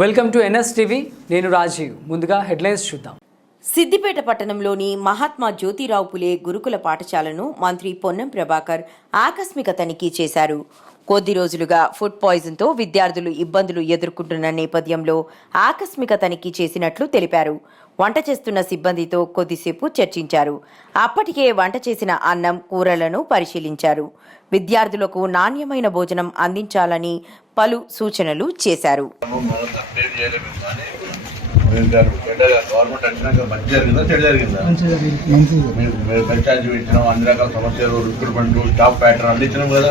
Welcome to NS TV నేను రాజీవ్. ముందుగా headlines చూద్దాం. సిద్దిపేట పట్టణంలోని మహాత్మా జ్యోతిరావు పులే గురుకుల పాఠశాలను మంత్రి పొన్నం ప్రభాకర్ ఆకస్మిక తనిఖీ చేశారు. కొద్ది రోజులుగా ఫుడ్ పాయిజన్తో విద్యార్థులు ఇబ్బందులు ఎదుర్కొంటున్న నేపథ్యంలో ఆకస్మిక తనిఖీ చేసినట్లు తెలిపారు. వంట చేస్తున్న సిబ్బందితో కొద్దిసేపు చర్చించారు. అప్పటికే వంట చేసిన అన్నం కూరలను పరిశీలించారు. విద్యార్థులకు నాణ్యమైన భోజనం అందించాలని పలు సూచనలు చేశారు. గారు గవర్నమెంట్ వచ్చినాక మంచి జరిగిందా చెడు జరిగిందా? మీరు అన్ని రకాల సమస్యలు రిక్రూట్మెంట్ జాబ్ ప్యాటర్న్ అన్ని ఇచ్చినాం కదా.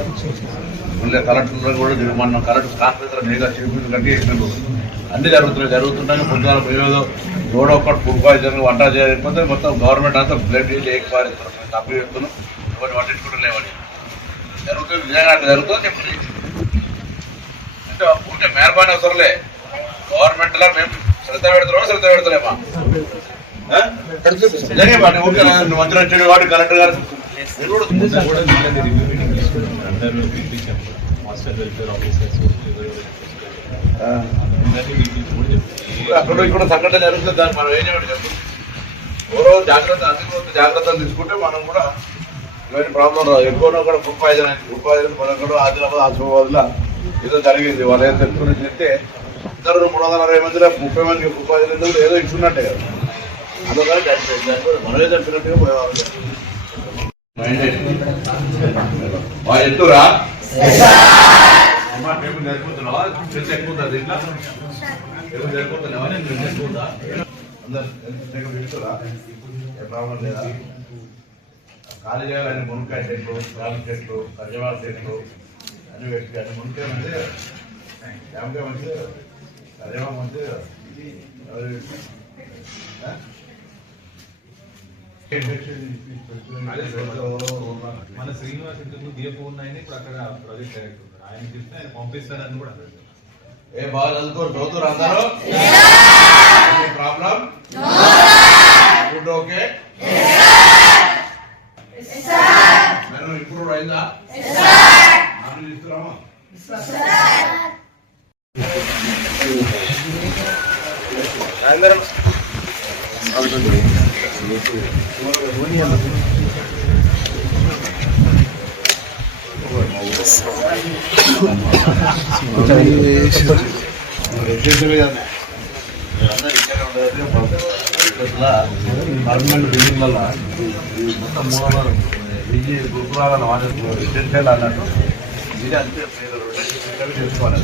మళ్ళీ కలెక్టర్ కూడా మనం కలెక్టర్ కాన్ఫరెన్స్ కట్టి అన్ని జరుగుతున్నాయి జరుగుతున్నాయి. పొద్దున పోయేదో ఎవడో ఒక్కటి ఫుడ్ పాయిజన్ వంట చేయకపోతే మొత్తం గవర్నమెంట్ అంతా బ్లడ్ లేక పారిస్తున్నాం తప్పు చెప్తున్నాం ఎవరు పట్టించుకుంటూ లేవని. జరుగుతుంది నిజంగా అట్లా జరుగుతుంది చెప్పండి. అంటే ఉంటే మెహర్బానీ అవసరంలే గవర్నమెంట్లో మేము శ్రద్ధ శ్రద్ధ? నిజంగా నువ్వు మంత్రి వచ్చాడు కలెక్టర్ గారు. కూడా కూడా కూడా అక్కడ ఇక్కడ సంఘటన జరుగుతుంది దాన్ని మనం ఏం చెప్పు? ఎవరో జాగ్రత్త అన్ని జాగ్రత్తలు తీసుకుంటే మనం కూడా ఇలాంటి ప్రాబ్లం రాదు. ఎక్కువ కూడా ఫుడ్ పాయిజన్ అయింది ఫుడ్ పాయిజన్ పదకొండు ఆదిలాబాద్ ఆసిఫాబాద్లో ఏదో జరిగింది. వాళ్ళు ఏదో తెలుసుకుని చెప్తే ఇద్దరు మూడు వందల అరవై మందిలో ముప్పై మందికి పాయిజన్ ఎందుకు ఏదో ఇచ్చున్నట్టే కదా అందుకని మనమే చంపినట్టుగా పోయేవాళ్ళు ఎక్కువ దీంట్లో? నేను? అందరు టేబుల్ పెడుతురా? ఏ ప్రాబ్లం లేదా? ఖాళీ చేయాలని మునక్కాయ చెట్లు రాగి చెట్లు కజవాల చెట్లు అన్ని పెట్టి అన్ని మునక్కాయ మంచిదే కదా? జామకాయ మంచిదే కదా? కజవా మంచిదే కదా? ఎవరు పెట్టిన? ఆ? అదే మన శ్రీనివాస్ ఇంతకు దీపం ఉన్నాయని ఇప్పుడు అక్కడ ప్రాజెక్ట్ డైరెక్టర్ ఉన్నారు ఆయన చెప్తే ఆయన పంపిస్తానని కూడా ఏ బాగా చదువుకోరు చదువుతారు అందరూ problem food okay menu improve అయిందా ఇస్తున్నామా పర్మనెంట్ బిల్డింగ్లలో మొత్తం మూడు వందలు విజయ గురుకులాలను వాడేస్తున్నారు రెసిడెన్షియల్ అన్నట్టు ఇది అంతే చేసుకోవాలి